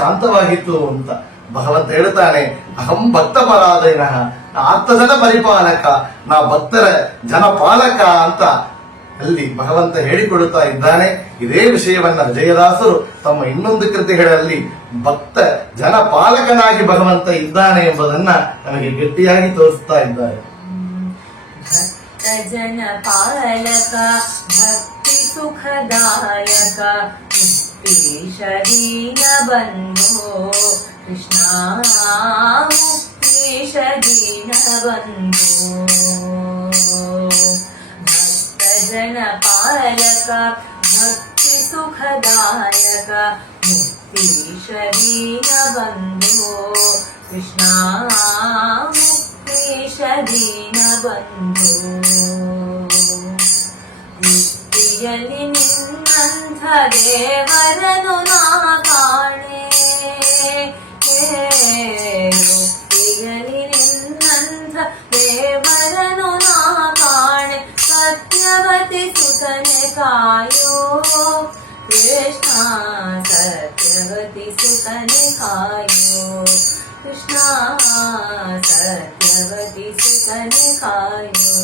ಶಾಂತವಾಗಿತ್ತು ಅಂತ ಭಗವಂತ ಹೇಳ್ತಾನೆ. ಅಹಂ ಭಕ್ತ ಪರಾಧೀನ, ಆಪ್ತ ಜನ ಪರಿಪಾಲಕ, ನಾ ಭಕ್ತರ ಜನಪಾಲಕ ಅಂತ ಅಲ್ಲಿ ಭಗವಂತ ಹೇಳಿಕೊಡುತ್ತಾ ಇದ್ದಾನೆ. ಇದೇ ವಿಷಯವನ್ನ ವಿಜಯದಾಸರು ತಮ್ಮ ಇನ್ನೊಂದು ಕೃತಿಗಳಲ್ಲಿ ಭಕ್ತ ಜನಪಾಲಕನಾಗಿ ಭಗವಂತ ಇದ್ದಾನೆ ಎಂಬುದನ್ನ ನಮಗೆ ಗಟ್ಟಿಯಾಗಿ ತೋರಿಸ್ತಾ ಇದ್ದಾರೆ. ಭಕ್ತ ಜನಪಾಲಕ ಭಕ್ತಿ ಸುಖದಾಯಕ ಮುಕ್ತೀಶ ದೀನ ಬಂಧೋ ಕೃಷ್ಣ ಮುಕ್ತೀಶ ದೀನ ಬಂಧೋ. ಭಕ್ತ ಜನಪಾಲಕ ಭಕ್ತಿ ಸುಖದಾಯಕ ಮುಕ್ತೀಶ ದೀನ ಬಂಧೋ ಕೃಷ್ಣ ಮುಕ್ತೀಶ ದೀನ ಬಂಧೋ. ಮುಕ್ತಿಯಲ್ಲಿ ನಿನ್ನಂಥ ದೇವರನು ನಾ ಕಾಣೆ, ಮುಕ್ತಿಯಲ್ಲಿ ನಿನ್ನಂಥ ದೇವರನು ನಾ ಕಾಣೆ. ಸತ್ಯವತಿ ಸುತನೆ ಕಾಯೋ ಕೃಷ್ಣ ಸತ್ಯವತಿ ಸುತನೆ ಕಾಯೋ ಕೃಷ್ಣ ಸತ್ಯವತಿ ಸುತನೆ ಕಾಯೋ.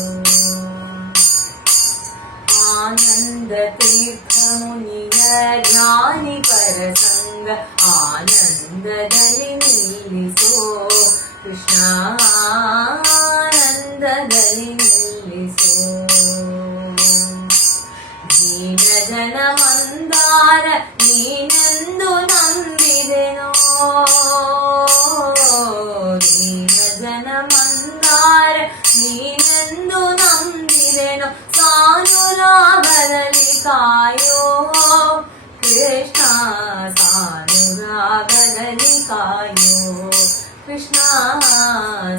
ಆನಂದ ತೀರ್ಥ ಮುನಿಯ ಜ್ಞಾನಿ ಪರಸಂಗ ಆನಂದದಲ್ಲಿ ನಿಲ್ಲಿಸೋ ಕೃಷ್ಣ ಆನಂದದಲ್ಲಿ ನಿಲ್ಲಿಸೋ. ದೀನ ಜನ ಮಂದಾರ ನೀನೆಂದು ನಂಬಿದೆನೋ, ದೀನ ಜನ ಮಂದಾರ ನೀನೆಂದು ನಂಬಿದೆನೋ. ಸಾನುರಾಗದಲ್ಲಿ ಕಾಯೋ ಕೃಷ್ಣ ಸಾನುರಾಗದಲ್ಲಿ ಕಾಯೋ ಕೃಷ್ಣ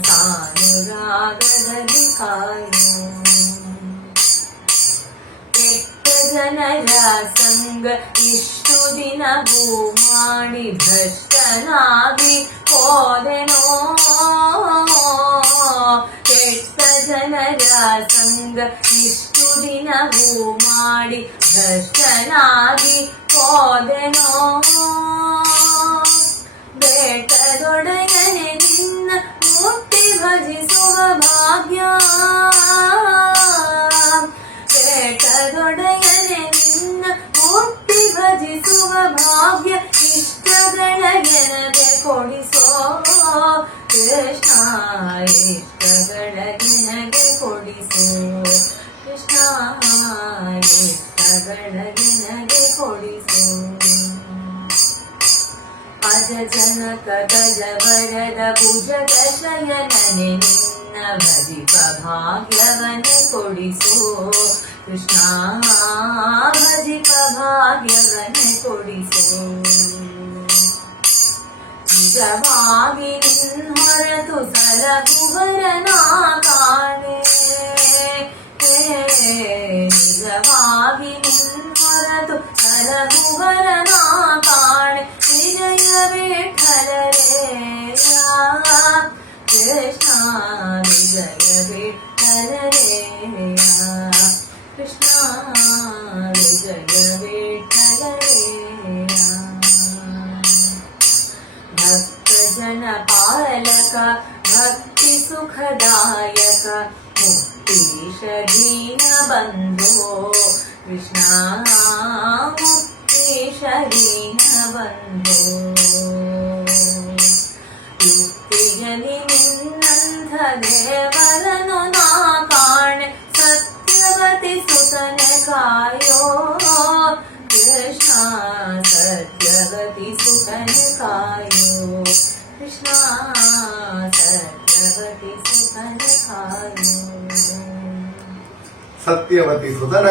ಸಾನುರಾಗದಲ್ಲಿ ಕಾಯೋ. ಕೆಟ್ಟ ಜನರ ಸಂಗ ಇಷ್ಟು ದಿನವೂ ಮಾಡಿ ಭ್ರಷ್ಟನಾಗಿ ಹೋದೆನೋ, ಕೆಟ್ಟ ಜನರ ಸಂಗ ಇಷ್ಟು ದಿನವೂ ಮಾಡಿ ಭ್ರಷ್ಟನಾಗಿ ಹೋದೆನೋ. ಬೇಟದೊಡೆಯನೆ ನಿನ್ನ ಮುಕ್ತಿ ಭಜಿಸುವ ಭಾಗ್ಯ, ಬೇಟದೊಡೆಯನೆ ನಿನ್ನ ಮುಕ್ತಿ ಭಜಿಸುವ ಭಾಗ್ಯ. ಇಷ್ಟಗಳಗೆನಗೆ ಕೊಡಿಸೋ ಕೃಷ್ಣ ಇಷ್ಟಗಳಗೆನಗೆ ಕೊಡಿಸೋ ಕೃಷ್ಣ ಇಷ್ಟಗಳಗೆನಗೆ ಕೊಡಿಸೋ. ಅಜ ಜನಕ ಗಜ ವರದ ಭುಜಗ ಶಯನನೆ ನಿನ್ನ ಭಜಿಪ ಭಾಗ್ಯವನೆ ಕೊಡಿಸೋ ಕೃಷ್ಣ ಭಜಿಪ ಭಾಗ್ಯವನೆ ಕೊಡಿಸೋ. ನಿಜವಾಗಿ ನಿನ್ನ ಹೊರತು ಸಲಹುವರನ ಕಾಣೆ, ನಿಜವಾಗಿ ನಿನ್ನ ಹೊರತು ಸಲಹುವರನ ಕಾಣೆ. ವಿಜಯ ವಿಠಲರೇಯ ಕೃಷ್ಣ ವಿಜಯ ವಿಠಲರೇಯ ಕೃಷ್ಣ ವಿಜಯ ವಿಠಲರೇಯ. ಭಕ್ತ ಜನಪಾಲಕ ಭಕ್ತಿ ಸುಖದಾಯಕ ಮುಕ್ತೀಶ ದೀನ ಬಂಧೋ ಕೃಷ್ಣ ಮುಕ್ತೀಶ ದೀನ ಬಂಧೋ. ಯುಕ್ತಿಯಲ್ಲಿ ನಿನ್ನಂಥ ದೇವರನು ನಾ ಕಾಣೆ. ಸತ್ಯವತಿ ಸುತನೆ ಕಾಯೋ ಕೃಷ್ಣ ಸತ್ಯವತಿ ಸುತನೆ ಕಾಯೋ ಕೃಷ್ಣ ಸತ್ಯವತಿ ಸುತನೆ ಕಾಯೋ. ಸತ್ಯವತಿ ಸುತನ